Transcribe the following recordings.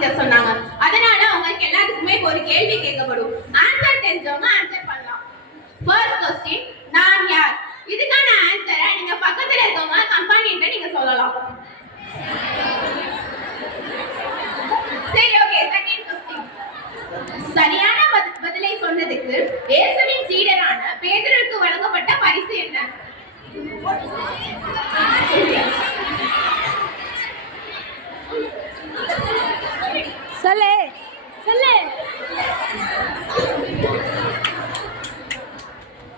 Teacher சொன்னாங்க. அதனால உங்களுக்கு எல்லாத்துக்குமே ஒரு கேள்வி கேட்கப்படும். ஆன்சர் தெரிஞ்சவங்க ஆன்சர் பண்ணலாம். ஃபர்ஸ்ட் क्वेश्चन, நான் யார்? இதுக்கான ஆன்சரை நீங்க பக்கத்துல இருக்கவங்க கம்பெனிட்ட நீங்க சொல்லலாம். சரி, ஓகே. செகண்ட் क्वेश्चन, சரியான பதிலை சொன்னதுக்கு இயேசுவின் சீடரான பேதுருவுக்கு வழங்கப்பட்ட பரிசு என்ன? சொல்லு சொல்லு.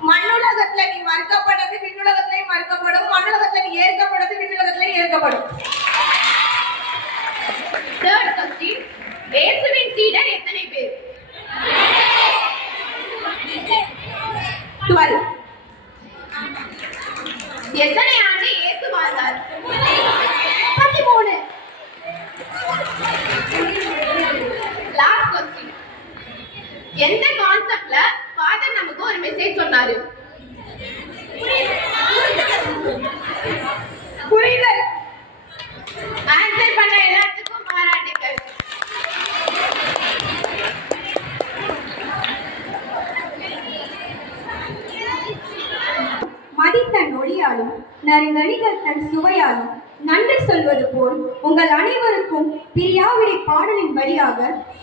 மண்ணுலகத்துல நீ மறுக்கப்பட்டது விண்ணுலகத்திலே மறுக்கப்படும், மண்ணுலகத்துல நீ ஏற்கப்பட்டது விண்ணுலகத்திலே ஏற்கப்படும். தேர்ட் क्वेश्चन, இயேசுவின் சீடர் எத்தனை பேர்? 12. எத்தனை ஆண்டு இயேசு வாழ்ந்தார்? 13. லாஸ்ட் क्वेश्चन, எந்த கான்செப்ட்ல ஃபாதர் நமக்கு ஒரு மெசேஜ் சொன்னாரு? புரிதல். ஆன்சர் பண்ண எல்லாத்துக்கும் பாராட்டுக்கள். மதித்தன் ஒளியாலும் நறுங்கணிகள் தன் சுவையாலும் நன்றி சொல்வது போல் உங்கள் அனைவருக்கும் பிரியாவிடை பாடலின் வழியாக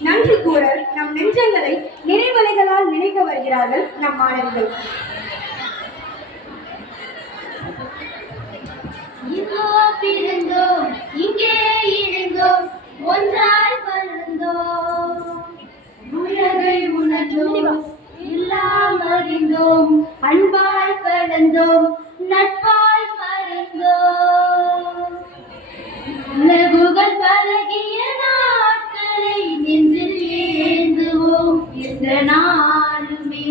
நன்றி கூற நம் நெஞ்சங்களை நினைவலைகளால் நினைக்க வருகிறார்கள் நம் மாணவர்கள். பிறந்தோம், இங்கே இணைந்தோம், ஒன்றாய் வளர்ந்தோம், உலகை உணர்ந்தோம், எல்லாம் அறிந்தோம், அன்பாய் கலந்தோம், நட்பாய் மறைந்தோம், உணர்வுகள் பழகிய நாட்களை நெஞ்சில் ஏந்துவோம், எந்த நாளுமே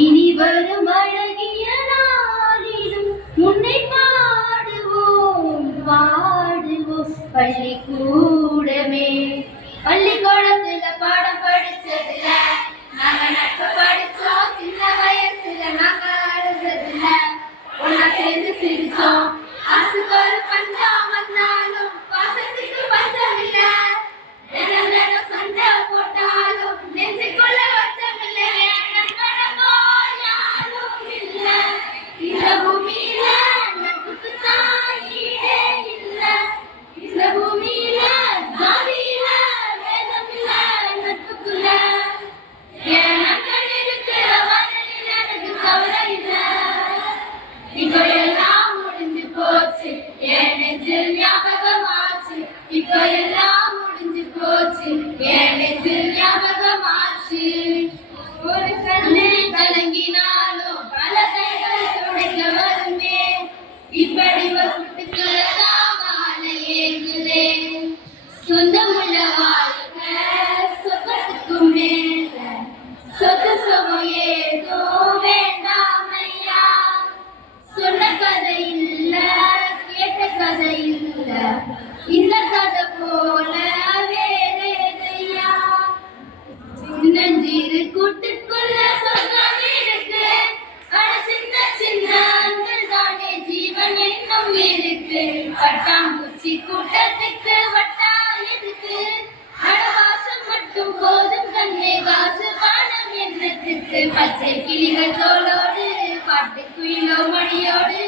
இனி வரும் அழகிய நாளிலும் உன்னை பாடுவோம் பாடுவோம். பள்ளிக்கூடமே பள்ளிக்கூடத்துல பாடம் படிச்சதுல நாங்க நட்பு படிச்சோம், சின்ன வயசுல நாங்க அழுததுல ஒன்னா சேர்ந்து சிரிச்சோம், ஆசுக்கு ஒரு பஞ்சம் வந்தாலும் பாசத்துக்கு பஞ்சம் இல்ல, தினம் சண்டை போட்டாலும் நெஞ்சுக்குள்ள வச்சம் இல்ல, யாரும் இல்ல இந்த பூமியில, நட்புக்கு தாயே இல்ல இந்த பூமியில, ஜாதியில வேதம் இல்ல நட்புக்குள்ள, என் நண்பன் இருக்கிற வரையில் எனக்கு கவலை இல்ல, இப்போ எல்லாம் முடிஞ்சு போச்சு, என் நெஞ்சில் ஞாபகமாச்சு, இப்போ எல்லாம் முடிஞ்சு போச்சு, என் நெஞ்சில் ஞாபகமாச்சு, ஒரு கண்ணில் கலங்கினாலும் பல கைகள் துடைக்க வருமே, இப்படி ஒரு விட்டுக்கிறதாமான ஏங்குறேன், சொந்தமுள்ள வாழ்க்கை சொர்க்கத்துக்கும் மேல, சொத்து சுகம் ஏதோ வேண்டாமையா, சொன்ன கதை இல்ல கேட்ட கதை இல்ல, இந்த கதை போல வேறேதையா, சின்னஞ்சிறு கூட்டுக்குள்ள சொர்க்கம் இருக்கு, அட சின்ன சின்ன அன்பில் தானே ஜீவன் என்னும் இருக்கு, பட்டாம்பூச்சி கூட்டத்துக்கு வட்டா இருக்கு, அடவாசம் மட்டும் போதும் கண்ணே காசு பணம் என்னத்துக்கு, பச்சை கிளிகள் தோளோடு பாட்டு குயிலோ மணியோடு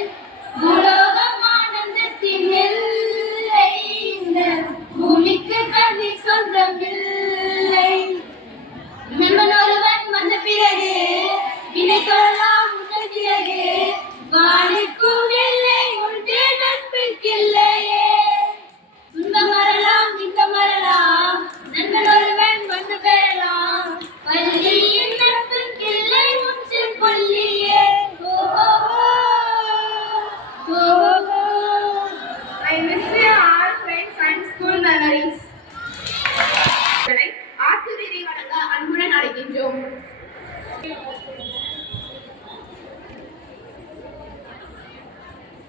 பூலோகம் ஆனந்தத்தின் எல்லை, இந்த பூமிக்கு கண்ணி சொந்தம் இல்லை, நண்பன் ஒருவன் வந்த பிறகு இணைக்கலாம் உணர்கிறது, வானுக்கும் எல்லை உண்டு நட்புக்கில்லையே, துன்பம் வரலாம் இன்பம் வரலாம், நண்பன் ஒருவன் வந்து பெறலாம், பள்ளியின் நட்புக்கில்லை முற்று கொல்லியே. I miss you all friends and school memories. ஆசிரியரை வழங்க அன்புடன் அழைக்கின்றோம்.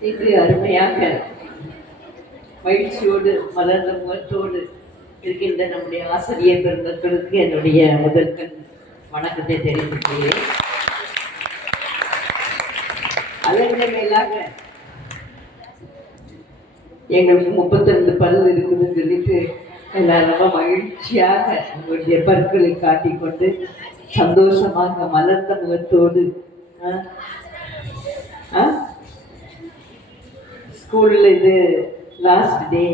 இன்று அருமையாக மகிழ்ச்சியோடு மலர்ந்த முகத்தோடு இருக்கின்ற நம்முடைய ஆசிரியர் பெருமக்களுக்கு என்னுடைய முதற்கண் வணக்கத்தை தெரிவிக்கிறேன். அதற்கு மேலாக எங்களுக்கு 32 பல்லு இருக்குதுன்னு சொல்லிட்டு எல்லாரும் ரொம்ப மகிழ்ச்சியாக உங்களுடைய பற்களை காட்டிக்கொண்டு சந்தோஷமாக மலர்ந்த முகத்தோடு ஸ்கூலில் இது லாஸ்ட் டே,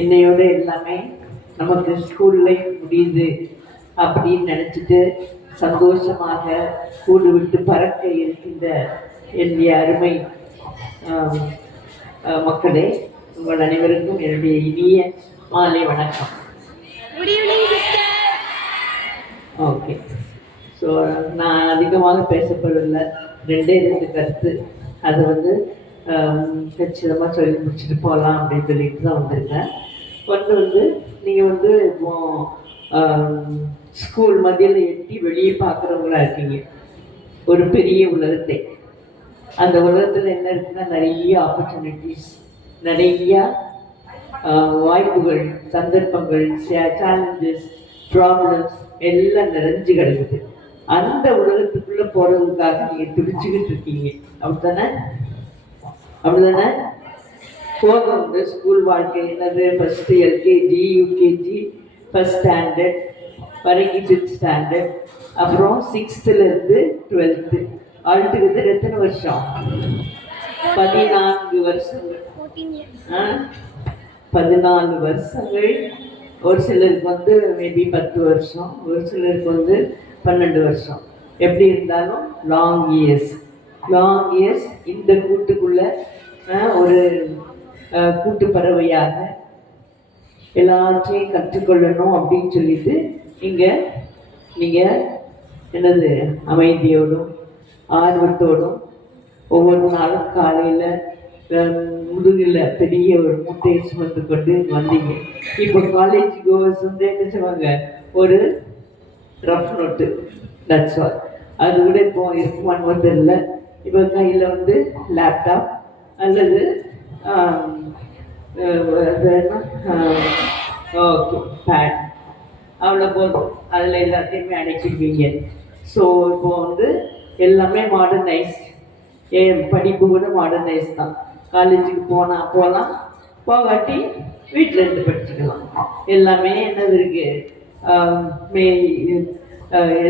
என்னையோட எல்லாமே நமக்கு ஸ்கூல் லைஃப் முடியுது அப்படின்னு நினச்சிட்டு சந்தோஷமாக கூடு விட்டு பறக்க இருக்கின்ற என்னுடைய அருமை மக்களே, உங்கள் அனைவருக்கும் என்னுடைய இனிய மாலை வணக்கம். ஓகே, ஸோ நான் அதிகமாக பேசப்படவில்லை, 2 கருத்து அதை கச்சிதமாக சொல்லி முடிச்சுட்டு போகலாம் அப்படின்னு சொல்லிட்டு தான் வந்திருக்கேன். ஒன்று நீங்கள் இப்போ ஸ்கூல் மத்தியில் எட்டி வெளியே பார்க்குறவங்களா இருக்கீங்க, ஒரு பெரிய உலகத்தை. அந்த உலகத்தில் என்ன இருக்குன்னா நிறைய ஆப்பர்ச்சுனிட்டிஸ், நிறையா வாய்ப்புகள், சந்தர்ப்பங்கள், சேலஞ்சஸ், ப்ராப்ளம்ஸ் எல்லாம் நிறைஞ்சு கிடக்குது. அந்த உலகத்துக்குள்ளே போகிறதுக்காக நீங்கள் துடிச்சுக்கிட்டு இருக்கீங்க, அப்படித்தானே? அப்படிதானே? போக ஸ்கூல் வாழ்க்கை என்னது, first LKG, UKG, first standard வரைக்கும் 5th ஸ்டாண்டர்ட், அப்புறம் 6th-லேருந்து 12th ஆல்டுகெதர் எத்தனை வருஷம்? 14 வருஷங்கள். 14 வருஷங்கள். ஒரு சிலருக்கு மேபி 10 வருஷம், ஒரு சிலருக்கு 12 வருஷம். எப்படி இருந்தாலும் லாங் இயர்ஸ். இந்த கூட்டுக்குள்ள ஒரு கூட்டு பறவையாக எல்லாத்தையும் கற்றுக்கொள்ளணும் அப்படின்னு சொல்லிட்டு இங்கே நீங்கள் என்னது அமைதியோடும் ஆர்வத்தோடும் ஒவ்வொரு நாளும் காலையில் முதுகில் பெரிய ஒரு மூட்டையை சுமந்து கொண்டு வந்தீங்க. இப்போ காலேஜுக்கு என்ன செய்வாங்க, ஒரு ரஃப் நோட்டு, தட்ஸ் ஆல். அது கூட இப்போ இருக்குமான்னு தெரியல. இப்போ கையில் லேப்டாப் அல்லது ஓகே பேட், அவ்வளோ போதும், அதில் எல்லாத்தையுமே அடைச்சிக்குவீங்க. ஸோ இப்போ எல்லாமே மாடர்னைஸ். படிப்பு கூட மாடர்னைஸ் தான். காலேஜுக்கு போகலாம், போகாட்டி வீட்டில் இருந்து படிச்சுக்கலாம். எல்லாமே என்னது இருக்குது,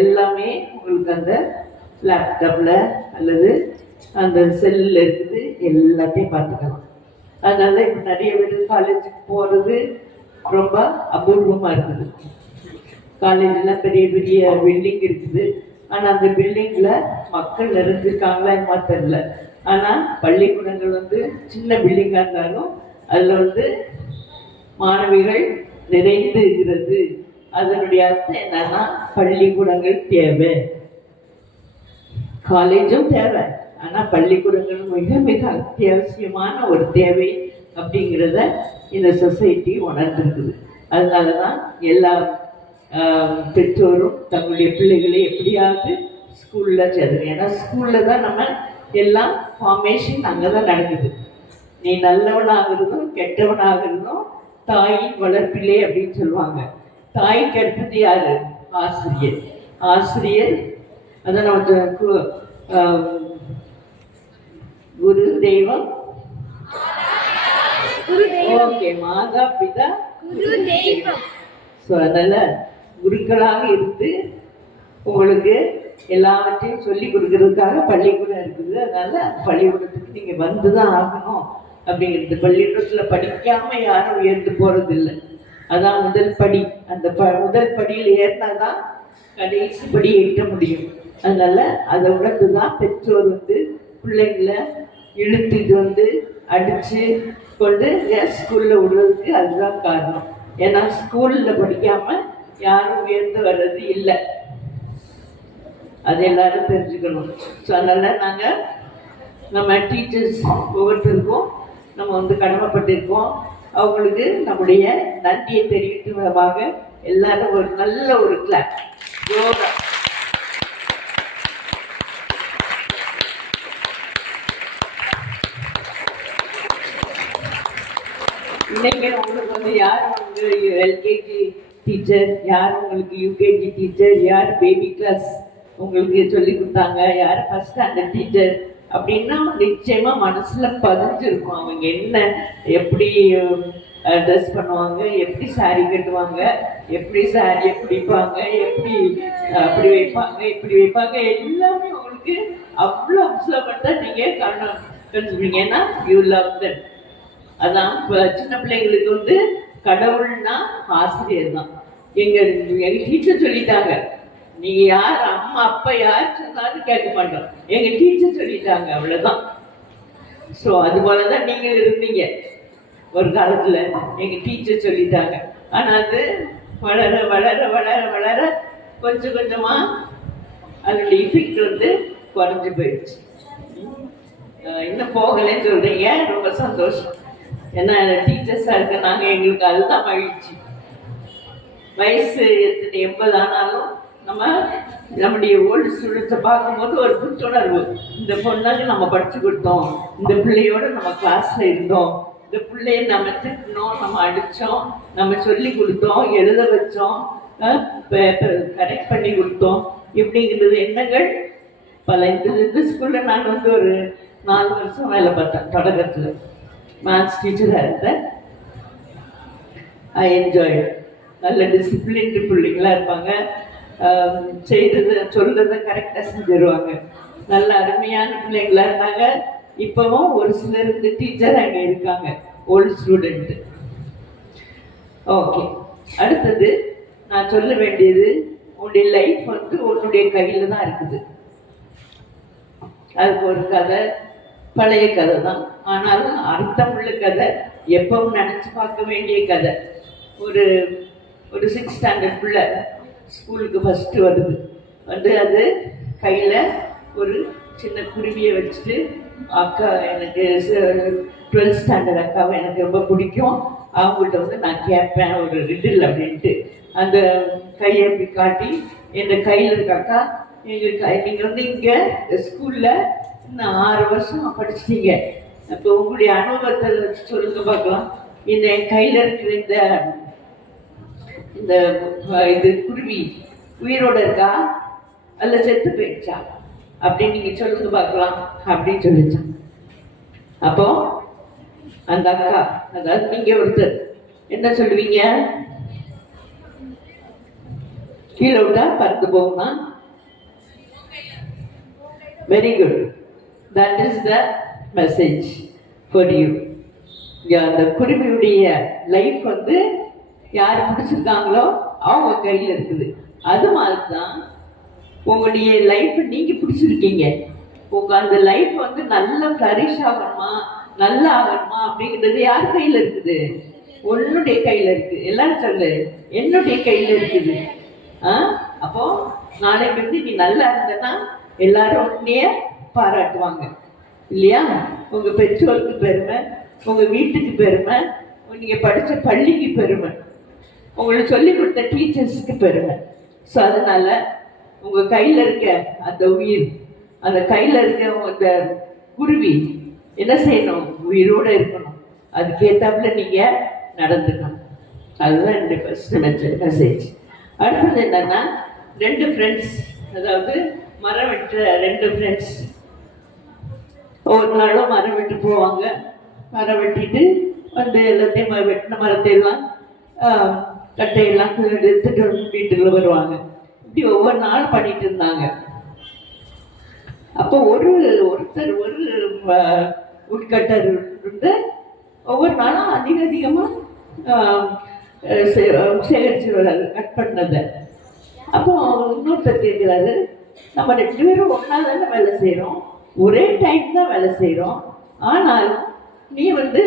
எல்லாமே உங்களுக்கு அந்த லேப்டாப்பில் அல்லது அந்த செல்லில் இருக்குது, எல்லாத்தையும் பார்த்துக்கலாம். அதனால இப்போ நிறைய பேர் காலேஜுக்கு போகிறது ரொம்ப அபூர்வமாக இருக்குது. காலேஜெலாம் பெரிய பெரிய பில்டிங் இருக்குது, ஆனால் அந்த பில்டிங்கில் மக்கள் நிறைஞ்சிருக்காங்களா என்ன தெரியல. ஆனால் பள்ளிக்கூடங்கள் சின்ன பில்டிங்காக இருந்தாலும் அதில் மாணவிகள் நிறைந்து இருக்கிறது. அதனுடைய அர்த்தம் என்னன்னா, பள்ளிக்கூடங்கள் தேவை, காலேஜும் தேவை, ஆனால் பள்ளிக்கூடங்கள் மிக மிக அத்தியாவசியமான ஒரு தேவை அப்படிங்கிறத இந்த சொசைட்டி உணர்ந்திருக்குது. அதனால தான் எல்லா பெற்றோரும் தங்களுடைய பிள்ளைகளை எப்படியாவது ஸ்கூலில் சேர்த்துங்க. ஏன்னா ஸ்கூலில் தான் நம்ம எல்லாம் ஃபார்மேஷன் அங்கே தான் நடக்குது. நீ நல்லவனாகிறதும் கெட்டவனாகிறதும் தாயின் வளர்ப்பிலே அப்படின்னு சொல்லுவாங்க. தாய்க்கு அடுத்தது யாரு? ஆசிரியர். ஆசிரியர் அதான் நமக்கு குரு தெய்வம், ஓகே, மாதா பிதா குரு தெய்வம். ஸோ அதனால குருக்களாக இருந்து உங்களுக்கு எல்லாவற்றையும் சொல்லி கொடுக்கறதுக்காக பள்ளிக்கூடம் இருக்குது. அதனால பள்ளிக்கூடத்துக்கு நீங்க வந்துதான் ஆகணும் அப்படிங்கிறது. பள்ளிக்கூடத்துல படிக்காம யாரும் உயர்ந்து போறது இல்லை. அதான் முதல் படி. அந்த முதல் படியில் ஏறினாதான் கடைசி படி ஏற்ற முடியும். அதனால அதை உணர்ந்துதான் பெற்றோர் பிள்ளைங்களை இழுத்துட்டு அடிச்சு கொண்டு ஸ்கூல்ல விடுறதுக்கு அதுதான் காரணம். ஏன்னா ஸ்கூல்ல படிக்காம யாரும் உயர்ந்து வர்றது இல்லை. அது எல்லாரும் தெரிஞ்சுக்கணும். ஸோ அதனால நம்ம டீச்சர்ஸ் ஒவ்வொருத்தருக்கும் நம்ம கடமைப்பட்டிருக்கோம். அவங்களுக்கு நம்முடைய நன்றியை தெரிவிக்கும் விதமாக எல்லாரும் ஒரு நல்ல ஒரு கிளாஸ் யோகா. இன்னைக்கு உங்களுக்கு யார் எல்கேஜி டீச்சர், யார் உங்களுக்கு யூகேஜி டீச்சர், யார் பேபி கிளாஸ் உங்களுக்கு சொல்லி கொடுத்தாங்க, யார் ஃபர்ஸ்ட் ஸ்டாண்டர்ட் டீச்சர் அப்படின்னா நிச்சயமா மனசுல பதிஞ்சிருக்கும் அவங்க என்ன எப்படி ட்ரெஸ் பண்ணுவாங்க, எப்படி saree கட்டுவாங்க, எப்படி சாரியை பிடிப்பாங்க, எப்படி அப்படி வைப்பாங்க, இப்படி வைப்பாங்க, எல்லாமே உங்களுக்கு அவ்வளோ அப்சர்வெண்ட்டாக நீங்கள் கற்றுப்பீங்க. ஏன்னா யூ லவ் தட். அதான் இப்போ சின்ன பிள்ளைங்களுக்கு வந்து கடவுள்னா ஆசிரியர் தான். எங்கள் டீச்சர் சொல்லிட்டாங்க, நீங்க யார் அம்மா அப்பா யார் சொன்னாலும் கேட்க மாட்டோம், எங்க டீச்சர் சொல்லிட்டாங்க, அவ்வளவுதான். ஸோ அது போலதான் நீங்கள் இருந்தீங்க ஒரு காலத்துல, எங்க டீச்சர் சொல்லிட்டாங்க. ஆனா அது வளர வளர வளர வளர கொஞ்சம் கொஞ்சமா அதனுடைய இஃபெக்ட் வந்து குறைஞ்சு போயிடுச்சு. இன்னும் போகலன்னு சொல்றீங்க, ரொம்ப சந்தோஷம். ஏன்னா டீச்சர்ஸா இருக்க நாங்க, எங்களுக்கு அதுதான் மகிழ்ச்சி. வயசு 80 ஆனாலும் நம்முடைய ஓல்டு ஸ்டூடெண்ட்ஸை பார்க்கும்போது ஒரு புத்துணர்வு. இந்த பொண்ணுக்கு நம்ம படிச்சு கொடுத்தோம், இந்த பிள்ளையோட நம்ம கிளாஸ்ல இருந்தோம், இந்த பிள்ளைய நம்ம திட்டினோம், நம்ம அடித்தோம், நம்ம சொல்லி கொடுத்தோம், எழுத வச்சோம், கரெக்ட் பண்ணி கொடுத்தோம், இப்படிங்கிறது எண்ணங்கள் பல. இந்த ஸ்கூலில் நான் வந்து ஒரு 4 வருஷம் வேலை பார்த்தேன். தொடக்கத்தில் மேத்ஸ் டீச்சராக இருந்தேன். I enjoy. நல்ல டிசிப்ளின்டு பிள்ளைங்களாக இருப்பாங்க, செய்கிறது சொல்கிறத கரெக்டாக செஞ்சிருவாங்க, நல்ல அருமையான பிள்ளைங்களா இருந்தாங்க. இப்போவும் ஒரு சிலர் இந்த டீச்சர் அங்கே இருக்காங்க, ஓல்டு ஸ்டூடெண்ட்டு. ஓகே, அடுத்தது நான் சொல்ல வேண்டியது, உன்னுடைய லைஃப் வந்து உன்னுடைய கையில் தான் இருக்குது. அதுக்கு ஒரு கதை, பழைய கதை தான், ஆனாலும் அர்த்தமுள்ள கதை, எப்பவும் நினச்சி பார்க்க வேண்டிய கதை. ஒரு 6th ஸ்டாண்டர்ட் பிள்ளை ஸ்கூலுக்கு ஃபஸ்ட்டு வருது. வந்து அது கையில் ஒரு சின்ன குருவியை வச்சுட்டு, அக்கா எனக்கு 12th ஸ்டாண்டர்ட் அக்காவை எனக்கு ரொம்ப பிடிக்கும், அவங்கள்ட்ட வந்து நான் கேட்பேன் ஒரு ரிடில் அப்படின்ட்டு. அந்த கையை அப்படி காட்டி, என் கையில் இருக்க அக்கா, நீங்கள் வந்து இங்கே ஸ்கூலில் இன்னும் 6 வருஷம் படிச்சிட்டீங்க, அப்போ உங்களுடைய அனுபவத்தை சொல்லுங்க பார்க்கலாம். என் கையில் இருக்கிற இது குருவி உயிரோட இருக்கா அல்ல செத்து போயிடுச்சா அப்படின்னு நீங்க சொல்லுங்க பார்க்கலாம் அப்படின்னு சொல்லிச்சான். அப்போ அந்த அக்கா, அதாவது நீங்க ஒருத்தர் என்ன சொல்லுவீங்க? கீழே விட்டா பறந்து போகுமா? Very good, that is the message for you. அந்த குருவியுடைய லைஃப் வந்து யார் பிடிச்சிருக்காங்களோ அவங்க கையில் இருக்குது. அது மாதிரி தான் உங்களுடைய லைஃப் நீங்க பிடிச்சிருக்கீங்க. உங்க அந்த லைஃப் வந்து நல்லா ஃப்ளரிஷ் ஆகணுமா, நல்லா ஆகணுமா அப்படிங்கிறது யார் கையில் இருக்குது? உன்னுடைய கையில் இருக்கு. எல்லாரும் சொல்லு, என்னுடைய கையில் இருக்குது. அப்போ நாளைக்கு வந்து நீ நல்லா இருந்தனா எல்லாரும் உன்னைய பாராட்டுவாங்க இல்லையா? உங்க பெற்றோருக்கு பெருமை, உங்க வீட்டுக்கு பெருமை, நீங்க படிச்ச பள்ளிக்கு பெருமை, உங்களுக்கு சொல்லி கொடுத்த டீச்சர்ஸுக்கு பெருமை. ஸோ அதனால உங்க கையில் இருக்க அந்த உயிர், அந்த கையில் இருக்க அந்த குருவி என்ன செய்யணும்? உயிரோடு இருக்கணும். அதுக்கேற்றாப்புல நீங்க நடந்துக்கணும். அதுதான் என்னுடைய ஃபர்ஸ்ட் மெசேஜ். அடுத்தது என்னன்னா, 2 ஃப்ரெண்ட்ஸ், அதாவது மரம் வெட்டுற 2 ஃப்ரெண்ட்ஸ் ஒவ்வொரு நாளும் மரம் வெட்டு போவாங்க. மரம் வெட்டிட்டு வந்து எல்லாத்தையும் வெட்டின மரத்தையெல்லாம் கட்டையெல்லாம் எடுத்துட்டு வீட்டுக்குள்ள வருவாங்க. இப்படி ஒவ்வொரு நாளும் பண்ணிட்டு இருந்தாங்க. அப்போ ஒருத்தர் உட்கட்டர் இருந்து ஒவ்வொரு நாளும் அதிகமாக சேகரிச்சு வர்றாரு கட் பண்ணதை. அப்போ இன்னொருத்தர் கேட்குறாரு, நம்ம 2 பேரும் ஒன்றா தானே வேலை செய்கிறோம், ஒரே டைம் தான் வேலை செய்கிறோம், ஆனாலும் நீ வந்து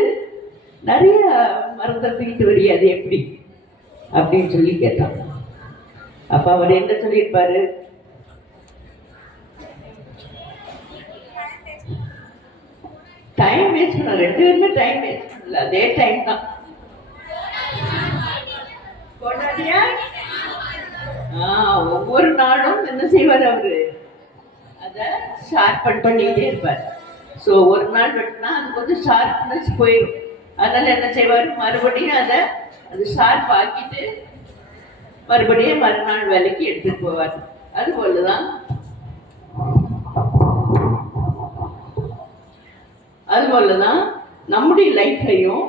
நிறைய மரத்தை தூக்கிட்டு வரிய, அது எப்படி அப்படின்னு சொல்லி கேட்டான். அப்ப அவர் என்ன சொல்லியிருப்பாரு? டைம் வேஸ்ட் பண்ண, 2 பேருமே டைம் வேஸ்ட் பண்ணல, அதே டைம் தான். ஒவ்வொரு நாளும் என்ன செய்வார் அவரு? அதை ஷார்பன் பண்ணிக்கிட்டே இருப்பார். ஸோ ஒரு நாள் வெட்டினா அது கொஞ்சம் ஷார்ப்னஸ் போயிடும். அதனால என்ன செய்வார்? மறுபடியும் அது ஷார்ப் ஆக்கிட்டு மறுபடியும் மறுநாள் வேலைக்கு எடுத்துட்டு போவார். அதுபோலதான் நம்முடைய லைஃப்லையும்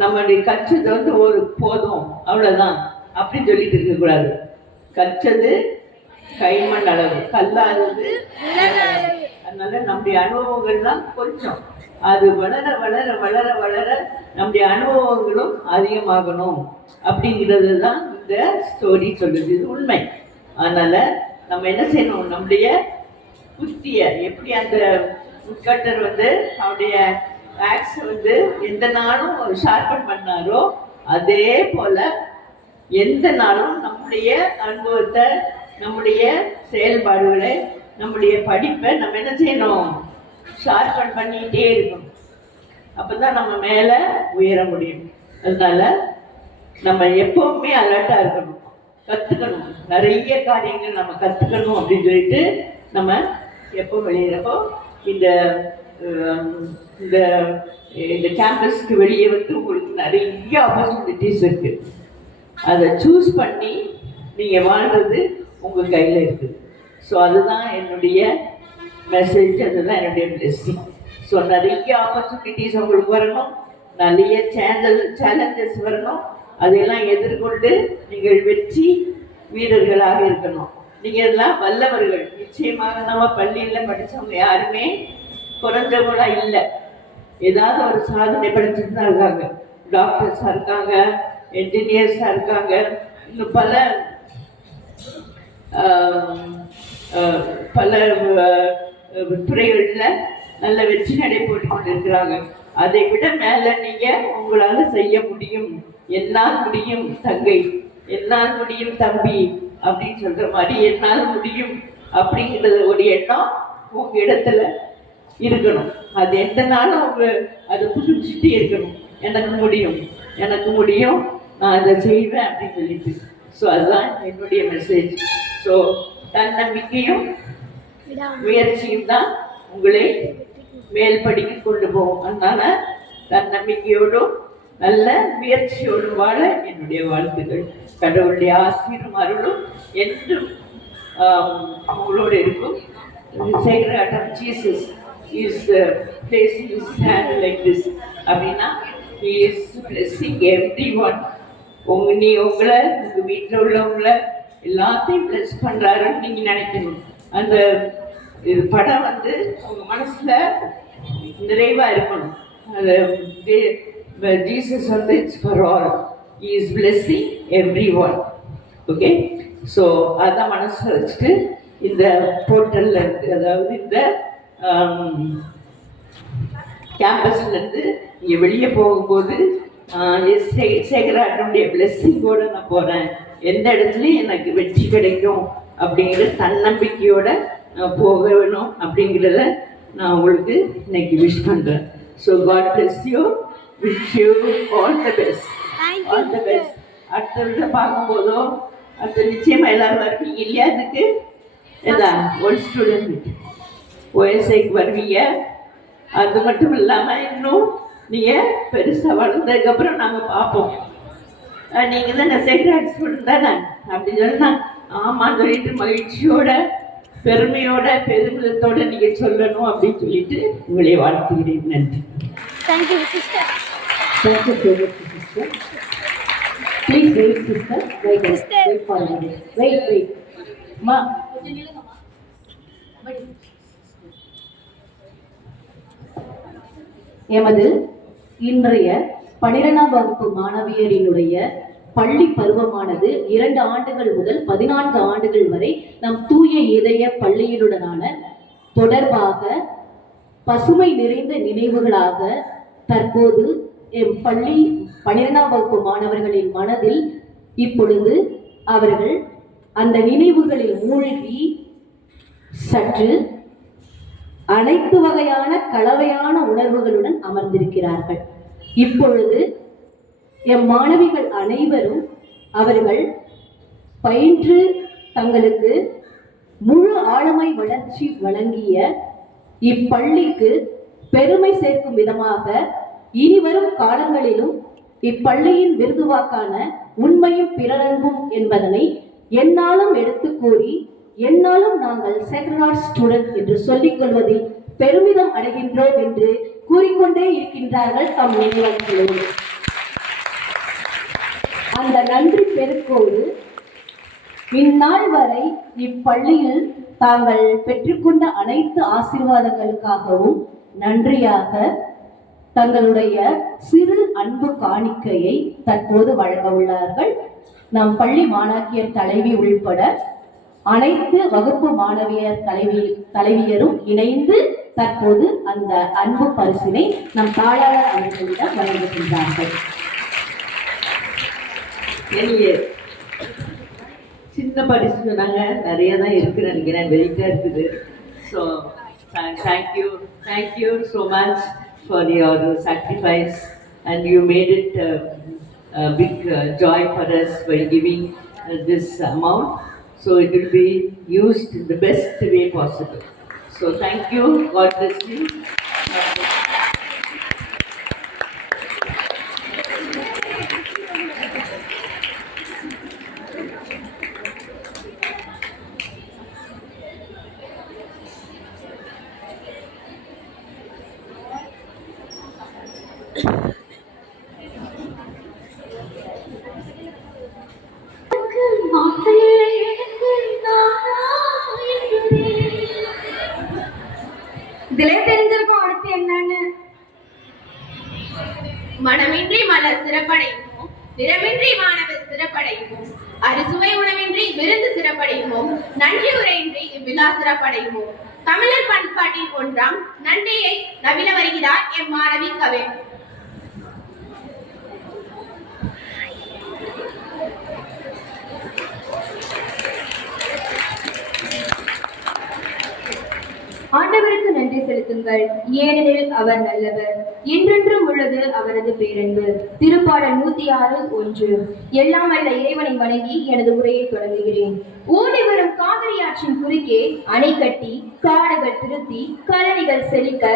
நம்மளுடைய கற்றது வந்து ஒரு போதும் அவ்வளவுதான் அப்படின்னு சொல்லிட்டு இருக்கக்கூடாது. கற்றது கைமண் அளவு, கல்லாதது அதனால நம்முடைய அனுபவங்கள் தான் கொஞ்சம், அது வளர வளர வளர வளர நம்முடைய அனுபவங்களும் அதிகமாகணும் அப்படிங்கிறது தான் இந்த ஸ்டோரி சொல்லுது. இது உண்மை. அதனால நம்ம என்ன செய்யணும், நம்முடைய புத்திய எப்படி அந்த உட்கட்டர் வந்து அவருடைய ஆக்ஸ் வந்து எந்த நாளும் ஷார்பன் பண்ணாரோ அதே போல எந்த நாளும் நம்முடைய அனுபவத்தை, நம்முடைய செயல்பாடுகளை, நம்முடைய படிப்பை நம்ம என்ன செய்யணும், ஷார்பன் பண்ணிகிட்டே இருக்கணும். அப்பதான் நம்ம மேல உயர முடியும். அதனால நம்ம எப்பவுமே அலர்ட்டா இருக்கணும், கத்துக்கணும். நிறைய காரியங்கள் நம்ம கத்துக்கணும் அப்படின்னு சொல்லிட்டு நம்ம எப்போ வெளியிறப்போ இந்த இந்த இந்த கேம்பஸ்க்கு வெளியே வந்து உங்களுக்கு நிறைய ஆப்பர்ச்சுனிட்டிஸ் இருக்கு. அதை சூஸ் பண்ணி நீங்க வாழ்றது உங்க கையில இருக்குது. ஸோ அதுதான் என்னுடைய மெசேஜ், அதுதான் என்னுடைய பிளெஸிங். ஸோ நிறைய ஆப்பர்ச்சுனிட்டிஸ் உங்களுக்கு வரணும், நிறைய சேலஞ்சஸ் வரணும். அதையெல்லாம் எதிர்கொண்டு நீங்கள் வெற்றி வீரர்களாக இருக்கணும். நீங்கள் எல்லாம் வல்லவர்கள். நிச்சயமாக நம்ம பள்ளியில் படித்தவங்க யாருமே குறைஞ்சவங்களா இல்லை. ஏதாவது ஒரு சாதனை படிச்சுட்டு தான் இருக்காங்க. டாக்டர்ஸாக இருக்காங்க, என்ஜினியர்ஸாக இருக்காங்க, இன்னும் பல பல துறைகளில் நல்ல வெற்றி நடை போட்டு கொண்டு இருக்கிறாங்க. அதை விட மேலே நீங்கள் உங்களால் செய்ய முடியும், என்னால் முடியும் தங்கை, என்னால் முடியும் தம்பி அப்படின்னு சொல்கிற மாதிரி என்னால் முடியும் அப்படிங்கிறது ஒரு எண்ணம் உங்க இடத்துல இருக்கணும். அது எந்த நாளும் அவங்க அதை புதுப்பிச்சுட்டே இருக்கணும். எனக்கு முடியும், எனக்கு முடியும், நான் அதை செய்வேன் அப்படின்னு சொல்லிட்டு. ஸோ அதுதான் என்னுடைய மெசேஜ். ஸோ தன்னம்பிக்கையும் முயற்சியும் தான் உங்களை மேல் படிக்க கொண்டு போகும். அதனால தன்னம்பிக்கையோடும் நல்ல முயற்சியோடும் வாழ என்னுடைய வாழ்த்துக்கள். கடவுளுடைய ஆசீர்வாதம் அருளும் என்றும் உங்களோடு இருக்கும். Sacred Heart of Jesus is placing his hand like this. அப்படின்னா he is blessing everyone. உங்களை உங்கள் வீட்டில் உள்ளவங்களை எல்லாத்தையும் பிளஸ் பண்ணுறாருன்னு நீங்கள் நினைக்கணும். அந்த இது படம் வந்து உங்கள் மனசில் நிறைவாக இருக்கணும். அது ஜீசஸ் வந்து it's for all, he is blessing every one. Okay, so அதான் மனசில் வச்சுட்டு இந்த போர்ட்டலில் இருந்து, அதாவது இந்த கேம்பஸ்லேருந்து இங்கே வெளியே போகும்போது சேகராட்டனுடைய பிளெஸ்ஸிங்கோடு நான் போகிறேன், எந்த இடத்துலையும் எனக்கு வெற்றி கிடைக்கும் அப்படிங்கிற தன்னம்பிக்கையோட நான் போக வேணும் அப்படிங்கிறத நான் உங்களுக்கு இன்னைக்கு விஷ் பண்ணுறேன். So God bless you, wish you all the best, all the best. அடுத்த வீட்டில் பார்க்கும்போதோ அடுத்த நிச்சயமாக எல்லாரும் வருவீங்க இல்லையா? அதுக்கு ஏதான் ஒரு ஸ்டூடெண்ட் ஓஎஸ்ஐக்கு வருவீங்க. அது மட்டும் இல்லாமல் இன்னும் நீங்கள் பெருசாக வளர்ந்ததுக்கப்புறம் நாங்கள் பார்ப்போம். நீங்கள் தான் நான் சேக்ரட் ஸ்டூடெண்ட் தானே அப்படின்னு சொன்னால் ஆமான்னு சொல்லிட்டு மகிழ்ச்சியோட பெருமையோட பெருமிதத்தோடு நீங்கள் சொல்லணும் அப்படின்னு சொல்லிட்டு உங்களை வாழ்த்துகிறேன். நன்றி. Thank you sister. Thank you so much sister. Please wait sister. Wait for me. Wait அம்மா எமது இன்றைய 12ஆம் வகுப்பு மாணவியரினுடைய பள்ளி பருவமானது 2 ஆண்டுகள் முதல் 14 ஆண்டுகள் வரை நம் தூய இதய பள்ளியினுடனான தொடர்பாக பசுமை நிறைந்த நினைவுகளாக தற்போது எம் பள்ளி 12ஆம் வகுப்பு மாணவர்களின் மனதில் இப்பொழுது அவர்கள் அந்த நினைவுகளில் மூழ்கி சற்று அனைத்து வகையான கலவையான உணர்வுகளுடன் அமர்ந்திருக்கிறார்கள். இப்பொழுது எம் மாணவிகள் அனைவரும் அவர்கள் பயின்று தங்களுக்கு முழு ஆளுமை வளர்ச்சி வழங்கிய இப்பள்ளிக்கு பெருமை சேர்க்கும் விதமாக இனிவரும் காலங்களிலும் இப்பள்ளியின் விருதுவாக்கான உண்மையும் பிறரன்பும் என்பதனை என்னாலும் எடுத்து கூறி என்னாலும் நாங்கள் சேக்ரட் ஹார்ட் ஸ்டூடெண்ட் என்று சொல்லிக் கொள்வதில் பெருமிதம் அடைகின்றோம் என்று கூறிக்கொண்டே இருக்கின்றார்கள் தம் நினைவாளர்களோடு. அந்த நன்றி பெருக்கோடு இந்நாள் வரை இப்பள்ளியில் தாங்கள் பெற்றுக்கொண்ட அனைத்து ஆசீர்வாதங்களுக்காகவும் நன்றியாக தங்களுடைய சிறு அன்பு காணிக்கையை தற்போது வழங்க உள்ளார்கள். நம் பள்ளி மாணாக்கியர் தலைவி உள்பட அனைத்து வகுப்பு மாணவியர் தலைவியரும் இணைந்து தற்போது அந்த அன்பு பரிசினை நம் தாளாளர் அவர்களிடம் வழங்குகின்றார்கள். சின்ன பரிசு சொன்னாங்க, நிறைய தான் இருக்குன்னு நினைக்கிறேன், வெயிட்டாக இருக்குது. So thank you so much for your sacrifice and you made it a big joy for us by giving this amount. So it will be used in the best way possible. So thank you. God bless you. இதுல தெரிஞ்சிருக்கும் அடுத்து என்னன்னு. மனமின்றி மலர் சிறப்படையுமோ, நிறமின்றி மாணவர் சிறப்படையுமோ, அறுசுவை உணவின்றி விருந்து சிறப்படையுமோ, நன்றி உரையின்றி இவ்விழா சிறப்படையுமோ. தமிழர் பண்பாட்டின் ஒன்றாம் நன்றியை நவில வருகிறார் எம் மாணவி கவே. ஆண்டவருக்கு நன்றி செலுத்துங்கள், ஏனெனில் அவர் நல்லவர், என்றென்றும் உள்ளது அவரது பேரன்பு. திருப்பாடல் 106:1. எல்லாம் வல்ல இறைவனை வணங்கி எனது உரையை தொடங்குகிறேன். ஓடி வரும் காவிரி ஆற்றின் குறுக்கே அணை கட்டி, காடுகள் திருத்தி, கழனிகள் செழிக்க,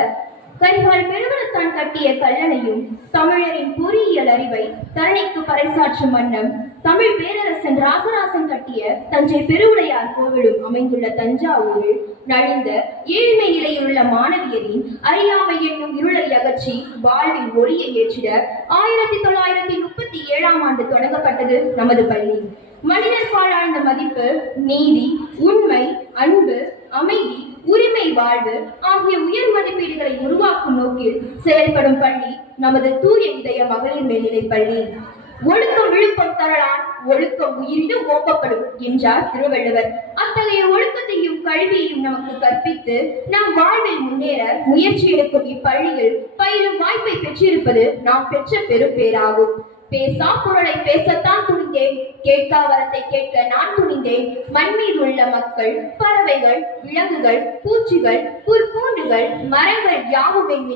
கரிகால் பெருவளத்தான் கட்டிய கல்லணையும் தமிழரின் பொறியியல் அறிவை தரணிக்கு பறைசாற்றும் வண்ணம் தமிழ் பேரரசன் ராசராசன் கட்டிய தஞ்சை பெருவுடையார் கோவிலும் அமைந்துள்ள தஞ்சாவூரில் நலிந்த ஏழ்மை நிலையிலுள்ள மாணவியரின் அறியாமை என்னும் இருளை அகற்றி வாழ்வில் ஒளியை ஏற்றிட 1937 தொடங்கப்பட்டது நமது பள்ளி. மனிதர் பாழாழ்ந்த மதிப்பு, நீதி, உண்மை, அன்பு, அமைதி, உரிமை, வாழ்வு ஆகிய உயர் மதிப்பீடுகளை உருவாக்கும் நோக்கில் செயல்படும் பள்ளி நமது தூய இதய மகளிர் மேல்நிலைப் பள்ளி. ஒழுக்கம் விழுப்பம் தரலான், ஒழுக்கம் உயிரினும் ஓப்பப்படும் என்றார் திருவள்ளுவர். அத்தகைய ஒழுக்கத்தையும் கல்வியையும் நமக்கு கற்பித்து நாம் வாழ்வில் முன்னேற முயற்சி எடுக்கும் இப்பள்ளியில் பயிலும் வாய்ப்பை பெற்றிருப்பது நாம் பெற்ற பெரும் பேராகும். பேசா பொருளை பேசத்தான் துணிந்தேன், கேட்கா வரத்தை கேட்க நான் துணிந்தேன். மண் மீது உள்ள மக்கள், பறவைகள், விலங்குகள், பூச்சிகள், புற்பூண்டுகள், மரங்கள் யாவும் என்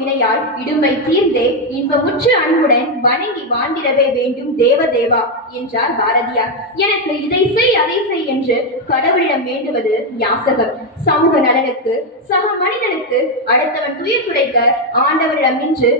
வினையால் இடுமை தீர்ந்தே இன்பமுற்று அன்புடன் வணங்கி வாழ்ந்திடவே வேண்டும் தேவதேவா என்றார் பாரதியார். எனக்கு இதை செய் அதை செய் என்று கடவுளிடம் வேண்டுவது யாசகம். சமூக நலனுக்கு, சக மனிதனுக்கு, அடுத்தவன் துயர் துடைக்க ஆண்டவரிடம் நின்று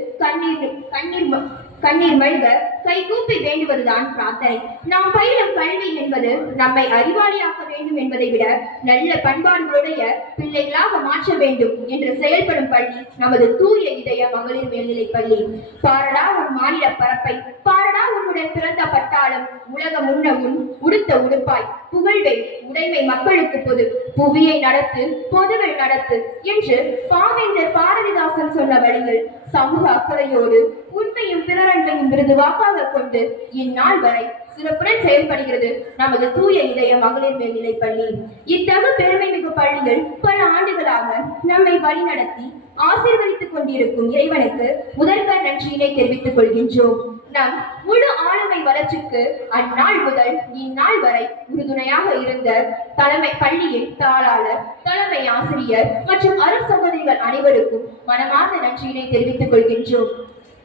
கண்ணீர் மல்க கைகூப்பி வேண்டுவதுதான் பிரார்த்தனை. நாம் பயிலும் கல்வி என்பது நம்மை அறிவாளியாக்க வேண்டும் என்பதை விட நல்ல பண்பாடுகளுடைய பிள்ளைகளாக மாற்ற வேண்டும் என்று செயல்படும் பள்ளி நமது தூய இதய மகளிர் மேல்நிலைப் பள்ளி. பாரடா உன் மாநில பரப்பை, பாரடா உன்னுடன் பிறந்த பட்டாளம், உலகம் உண்ண உன் உடுத்த உடுப்பாய், புகழ்வை உடைமை மக்களுக்கு பொது, புவியை நடத்து பொதுவில் நடத்து என்று பாவேந்தர் பாரதிதாசன் சொன்ன வழியில் சமூக அக்கறையோடு உண்மையும் பிறரன்பையும் விருதுவாக்காக கொண்டு இந்நாள் வரை சிறப்புடன் செயல்படுகிறது நமது தூய இதய மகளிர் மேல்நிலைப் பள்ளி. இத்தகு பெருமை மிகு பள்ளியில் பல ஆண்டுகளாக நம்மை வழிநடத்தி ஆசீர்வதித்துக் கொண்டிருக்கும் இறைவனுக்கு முதற்கண் நன்றியினை தெரிவித்துக் கொள்கின்றோம். நம் முழு ஆளுமை வளர்ச்சிக்கு அந்நாள் முதல் இந்நாள் வரை உறுதுணையாக இருந்த பள்ளியின் தாளாளர், தலைமை ஆசிரியர் மற்றும் அருள் சகோதரிகள் அனைவருக்கும் மனமார்ந்த நன்றியினை தெரிவித்துக் கொள்கின்றோம்.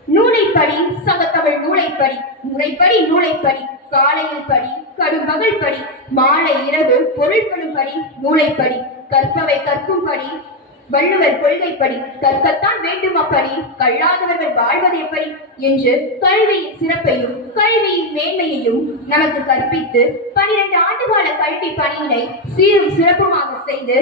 நூலைப்படி, சகத்தமிழ் நூலைப்படி, முறைப்படி நூலைப்படி, காலையில் படி, கடும்பகல் படி, மாலை இரவு பொருட்களும் படி, நூலைப்படி, கற்பவை கற்கும்படி, வள்ளுவர் கொள்கைப்படி, கற்கத்தான் வேண்டும் அப்படி, கல்லாதவர்கள் வாழ்வது எப்படி என்று கல்வியின் சிறப்பையும் கல்வியின் மேன்மையையும் நமக்கு கற்பித்து 12 ஆண்டுகால கல்வி பணியினை சீரும் சிறப்புமாக செய்து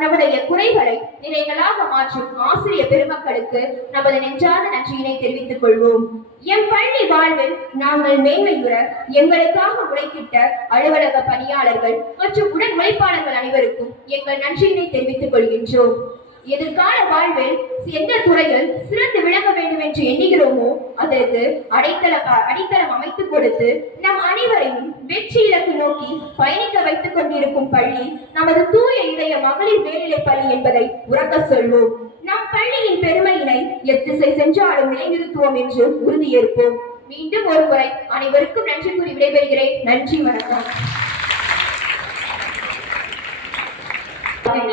நம்முடைய குறைகளை நிறைகளாக மாற்றும் ஆசிரியர் பெருமக்களுக்கு நமது நெஞ்சார்ந்த நன்றியினை தெரிவித்துக் கொள்வோம். எம் பள்ளி வாழ்வில் நாங்கள் மேன்மையுற எங்களுக்காக உழைத்திட்ட அலுவலக பணியாளர்கள் மற்றும் உடன் உழைப்பாளர்கள் அனைவருக்கும் எங்கள் நன்றியினை தெரிவித்துக் கொள்கின்றோம். எதிர்கால வாழ்வில் எந்த துறையில் சிறந்து விளங்க வேண்டும் என்று எண்ணுகிறோமோ அதற்கு அடித்தளம் அமைத்துக் கொடுத்து நம் அனைவரையும் வெற்றி இலக்கு நோக்கி பயணிக்க வைத்துக் கொண்டிருக்கும் பள்ளி நமது தூய இதய மகளிர் மேல்நிலைப் பள்ளி என்பதை உறக்க சொல்வோம். நம் பள்ளியின் பெருமையினை எத்திசை சென்றாலும் நிலைநிறுத்துவோம் என்று உறுதியேற்போம். மீண்டும் ஒரு முறை அனைவருக்கும் நன்றி கூறி விடைபெறுகிறேன். நன்றி, வணக்கம்.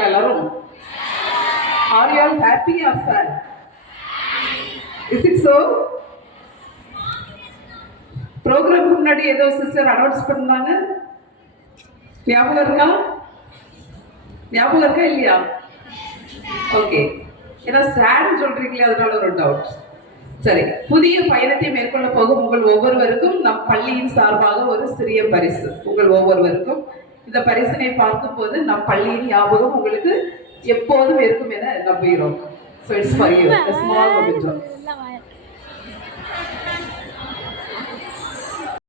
எல்லாரும் Are you all happy or sad? Is it so? ப்ரோக்ராமுக்கு முன்னாடி ஏதோ சிஸ்டர் அனௌன்ஸ் பண்ணாங்க, ஞாபகம் இருக்கா இல்லையா? ஓகே, ஏன்னா சேட்னு சொல்றீங்களே அதனால ஒரு டவுட். சரி, புதிய பயணத்தை மேற்கொள்ள போகும் உங்கள் ஒவ்வொருவருக்கும் நம் பள்ளியின் சார்பாக ஒரு சிறிய பரிசு. உங்கள் ஒவ்வொருவருக்கும் இந்த பரிசினை பார்க்கும் போது நம் பள்ளியின் ஞாபகம் உங்களுக்கு எப்போதும் இருக்கும் என நம்புகிறோம். So it's for you, a small moment.